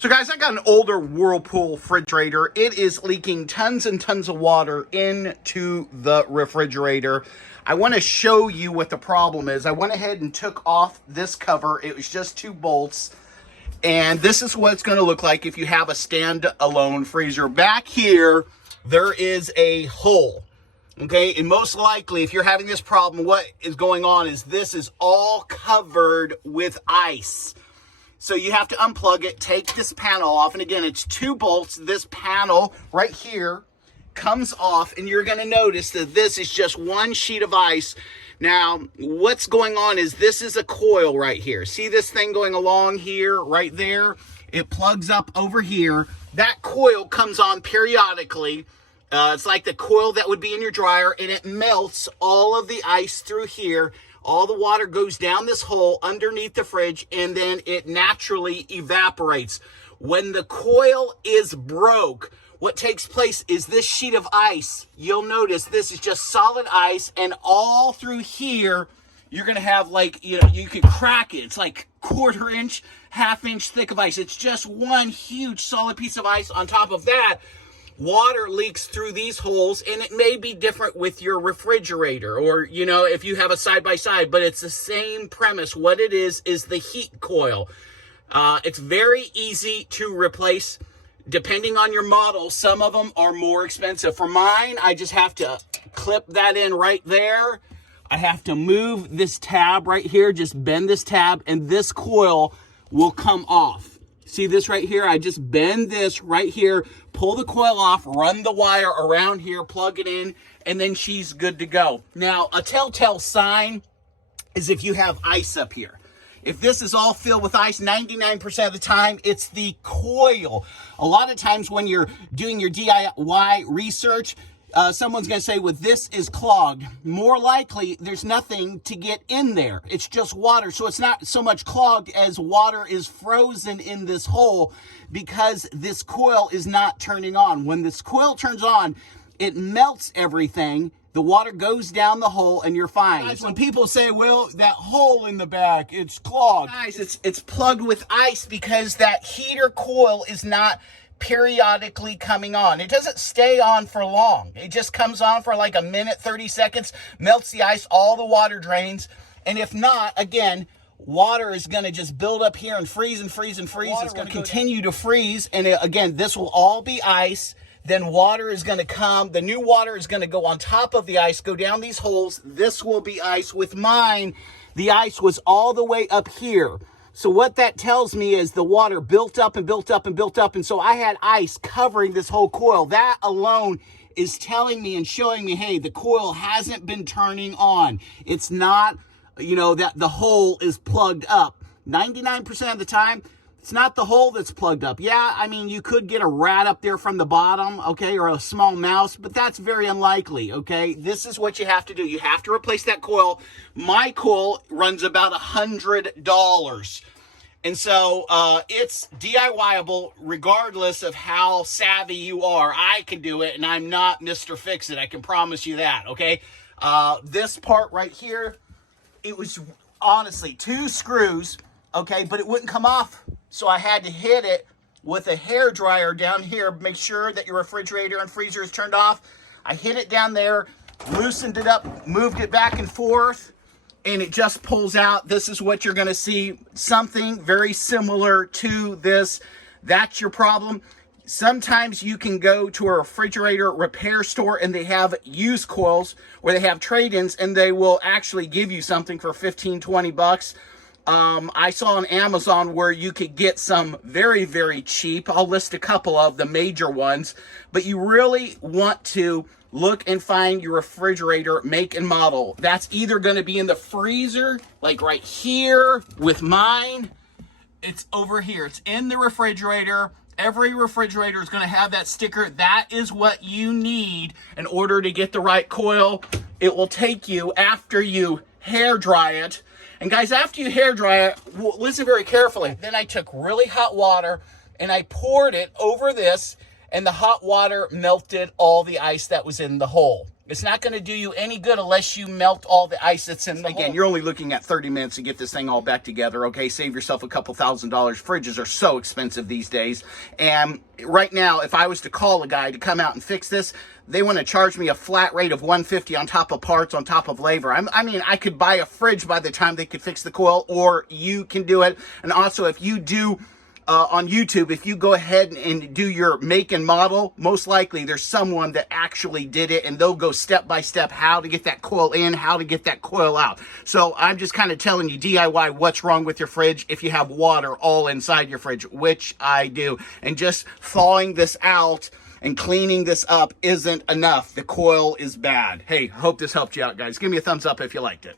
So guys, I got an older Whirlpool refrigerator. It is leaking tons and tons of water into the refrigerator. I want to show you what the problem is. I went ahead and took off this cover. It was just 2 bolts. And this is what it's going to look like if you have a stand-alone freezer. Back here, there is a hole. Okay, and most likely, if you're having this problem, what is going on is this is all covered with ice. So you have to unplug it, take this panel off, and again, it's 2 bolts. This panel right here comes off, and you're gonna notice that this is just one sheet of ice. Now, what's going on is this is a coil right here. See this thing going along here, right there? It plugs up over here. That coil comes on periodically. It's like the coil that would be in your dryer, and it melts all of the ice through here. All the water goes down this hole underneath the fridge, and then it naturally evaporates. When the coil is broke, what takes place is this sheet of ice, you'll notice this is just solid ice, and all through here, you're going to have like, you can crack it. It's like 1/4 inch, 1/2 inch thick of ice. It's just one huge solid piece of ice. On top of that, water leaks through these holes, and it may be different with your refrigerator or, if you have a side-by-side, but it's the same premise. What it is the heat coil. It's very easy to replace depending on your model. Some of them are more expensive. For mine, I just have to clip that in right there. I have to move this tab right here, just bend this tab, and this coil will come off. See this right here? I just bend this right here, pull the coil off, run the wire around here, plug it in, and then she's good to go. Now, a telltale sign is if you have ice up here. If this is all filled with ice, 99% of the time, it's the coil. A lot of times when you're doing your DIY research, someone's going to say, well, this is clogged. More likely, there's nothing to get in there. It's just water. So it's not so much clogged as water is frozen in this hole because this coil is not turning on. When this coil turns on, it melts everything. The water goes down the hole and you're fine. Guys, when people say, well, that hole in the back, it's clogged. Guys, it's plugged with ice because that heater coil is not periodically coming on. It doesn't stay on for long. It just comes on for like a minute, 30 seconds, melts the ice, all the water drains. And if not, again, water is going to just build up here and freeze and freeze and freeze. It's going to continue to freeze. And again, this will all be ice. Then water is going to come. The new water is going to go on top of the ice, go down these holes. This will be ice. With mine, the ice was all the way up here. So what that tells me is the water built up and built up and built up. And so I had ice covering this whole coil. That alone is telling me and showing me, hey, the coil hasn't been turning on. It's not, that the hole is plugged up. 99% of the time, it's not the hole that's plugged up. Yeah, I mean, you could get a rat up there from the bottom, okay, or a small mouse, but that's very unlikely, okay? This is what you have to do. You have to replace that coil. My coil runs about $100. And so it's DIY-able regardless of how savvy you are. I can do it, and I'm not Mr. Fix-It. I can promise you that, okay? This part right here, it was honestly 2 screws, okay, but it wouldn't come off. So I had to hit it with a hair dryer down here. Make sure that your refrigerator and freezer is turned off. I hit it down there, loosened it up, moved it back and forth, and it just pulls out. This is what you're going to see. Something very similar to this. That's your problem. Sometimes you can go to a refrigerator repair store and they have used coils or they have trade-ins and they will actually give you something for 15, 20 bucks. I saw on Amazon where you could get some very, very cheap. I'll list a couple of the major ones, but you really want to look and find your refrigerator make and model. That's either going to be in the freezer, like right here with mine. It's over here. It's in the refrigerator. Every refrigerator is going to have that sticker. That is what you need in order to get the right coil. It will take you after you hair dry it. And guys, after you hair dry it, listen very carefully. Then I took really hot water and I poured it over this, and the hot water melted all the ice that was in the hole. It's not going to do you any good unless you melt all the ice that's in the hole. Again, you're only looking at 30 minutes to get this thing all back together, okay? Save yourself a couple $1,000s. Fridges are so expensive these days. And right now, if I was to call a guy to come out and fix this, they want to charge me a flat rate of $150 on top of parts, on top of labor. I mean, I could buy a fridge by the time they could fix the coil, or you can do it. And also, if you do... on YouTube, if you go ahead and do your make and model, most likely there's someone that actually did it, and they'll go step by step how to get that coil in, how to get that coil out. So I'm just kind of telling you DIY what's wrong with your fridge if you have water all inside your fridge, which I do. And just thawing this out and cleaning this up isn't enough. The coil is bad. Hey, hope this helped you out, guys. Give me a thumbs up if you liked it.